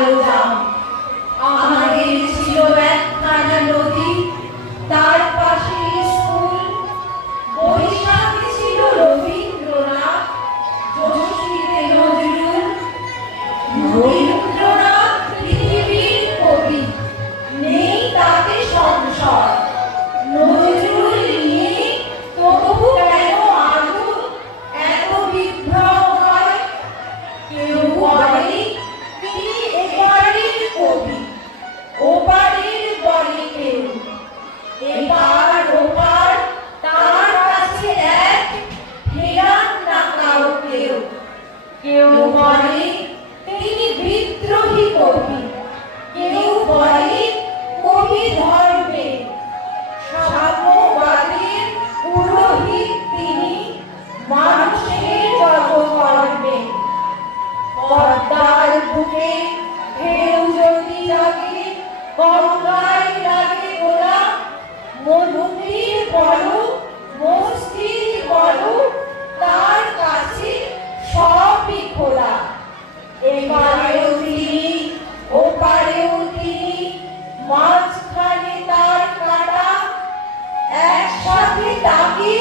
কালো জাম। আমাদের ছিল একখানা নদী, তার পাশে স্কুল। বৈশাখে ছিল রবীন্দ্রনাথ, জ্যোৎস্নাতে নজরুল। রবীন্দ্রনাথ পৃথিবীর কবি, নেই তাতে সংশয়। নজরুল নিয়ে তবু কেন আজও এত বিভ্রম হয়? কেউ বলে তিনি এপারের কবি, ওপারের বলে কেউ। এপার ওপার তার কাছে এক, ফেরান না কারো কেউ। কেউ বলে তিনি বিদ্রোহী কবি, কেউ বলে কবি ধর্মে। সাম্যবাদের পুরোহিত তিনি, মানুষের জগকর্মে। পদ্মার বুকে ঢেউ যদি জাগে, গঙ্গায় লাগে গোলা। মন্দির বড়, মসজিদ বড়, তার কাছে সবই খোলা। এপারেও তিনি, ওপারেও তিনি, মাঝখানে তার কাটা। একসাথে তাকে